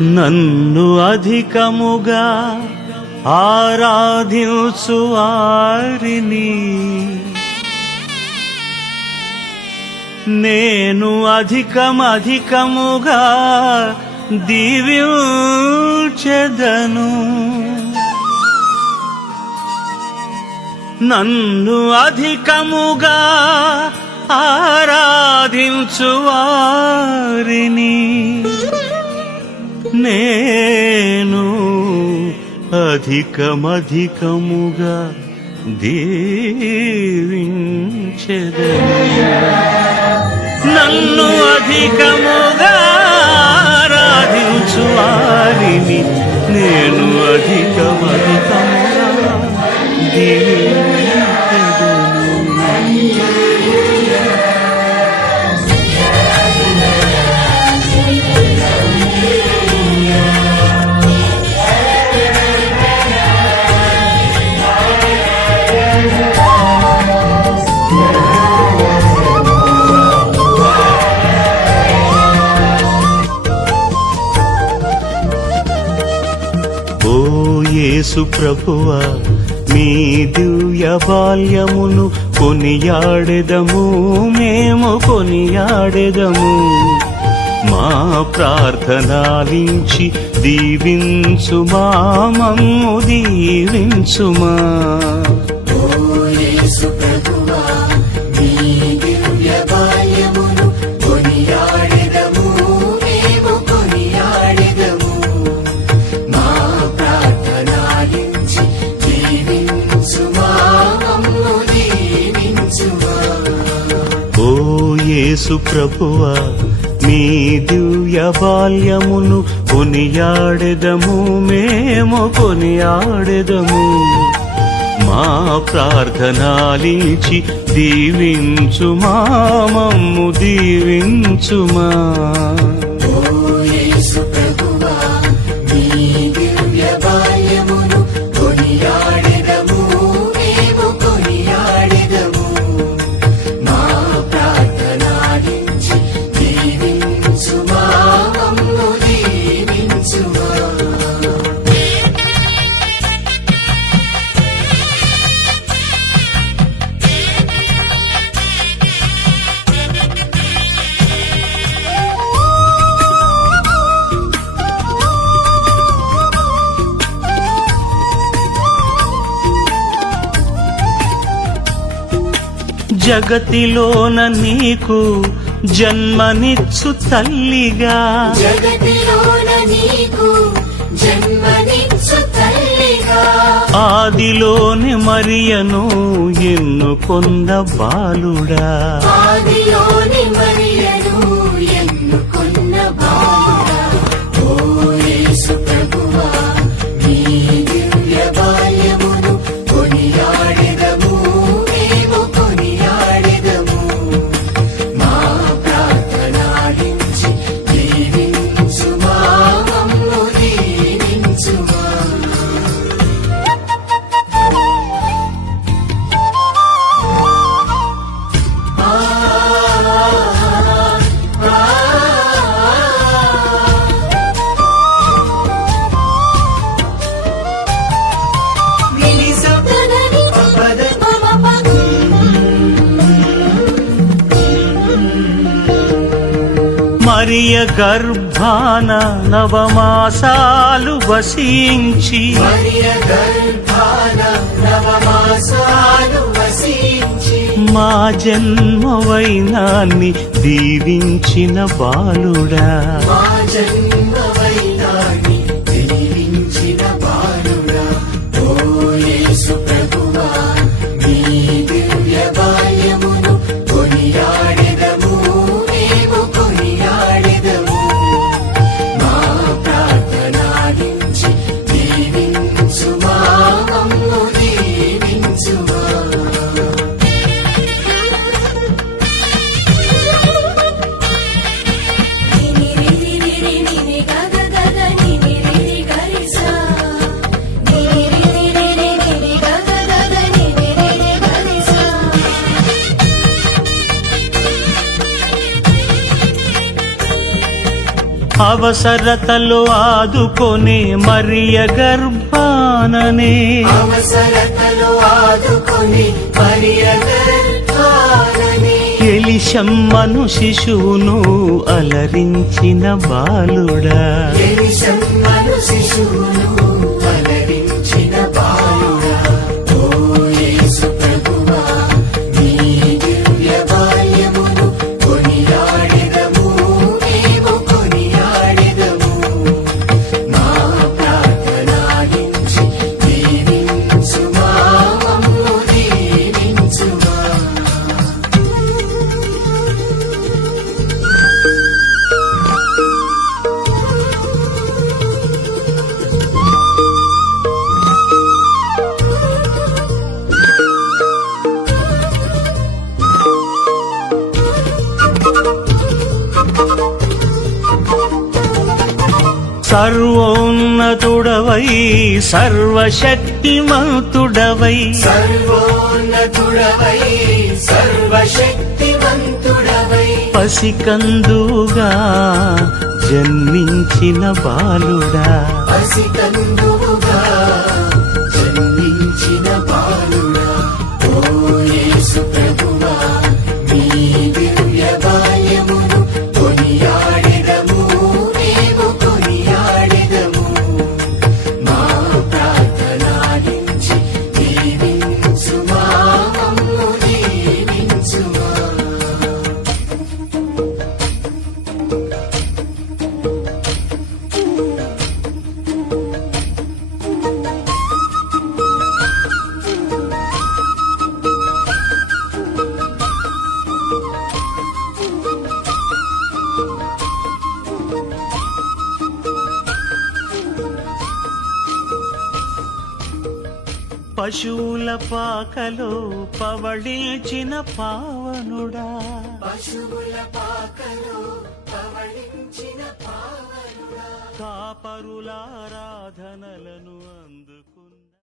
నన్ను అధికముగా ఆరాధించు వారిని నేను అధికముగా దీవించెదను. నన్ను అధికముగా ఆరాధించు వారిని నేను అధికముగా దీవించెదను. నన్ను అధికముగా ఆరాధించు వారిని నేను అధికముగా దీవించెదను. యేసు ప్రభువా మీ దివ్య బాల్యమును కొనియాడెదము, మేము కొనియాడెదము. మా ప్రార్థనాలించి దీవించుమా, మమ్ము దీవించుమా. యేసు ప్రభువా మీ దివ్య బాల్యమును కొనియాడెదము, మేము కొనియాడెదము. మా ప్రార్థనాలించి దీవించుమా, మమ్ము దీవించుమా. జగతిలోన నీకు జన్మనిచ్చు తల్లిగా, జగతిలోన నీకు జన్మనిచ్చు తల్లిగా, ఆదిలోని మరియను ఎన్నుకొన్న బాలుడా, ఆదిలోని మరియను ఎన్నుకొన్న బాలుడా. ఓ యేసు ప్రభువా నీ దివ్య బాల్యమును కొనియాడెదము, మేము కొనియాడెదము. మా ప్రార్థనాలించి దీవించుమా, మమ్ము దీవించుమా. మరియ గర్భాన నవమాసాలు వసించి, మరియ గర్భాన నవమాసాలు వసించి, మా జన్మవైనాన్ని దీవించిన బాలుడా, మా జన్మవైనాన్ని దీవించిన బాలుడా. ఓ యేసు ప్రభువా నీ దివ్య బాల్యమును కొనియాడెదము, మేము కొనియాడెదము. మా ప్రార్థనాలించి దీవించుమా, మమ్ము దీవించుమా. ని ని ని ని ని ని అవసరతలో ఆదుకొనే మరియ గర్భాననే అవసరతలో ఆదుకొని మరియ గర్భాననే ఎలిషమ్మను శిశువును అలరించిన బాలుడా ఎలిషమ్మను శిశువును అలరించిన బాలుడా ఓ యేసు ప్రభువా నీ దివ్య బాల్యమును కొనియాడెదము మేము కొనియాడెదము మా ప్రార్థనాలించి దీవించుమా మమ్ము దీవించుమా సర్వోన్నతుడవై సర్వశక్తిమంతుడవై సర్వోన్నతుడవై సర్వశక్తివంతుడవై పసికందుగా జన్మించిన బాలుడా పసికందువుగా జన్మించిన బాలుడా ఓ యేసు ప్రభువా నీ దివ్య బాల్యమును కొనియాడెదము మేము కొనియాడెదము మా ప్రార్థనాలించి దీవించుమా మమ్ము దీవించుమా పశువుల పాకలో పవళించిన పావనుడా పశువుల పాకలో పవళించిన పావనుడా కాపరులారాధనలను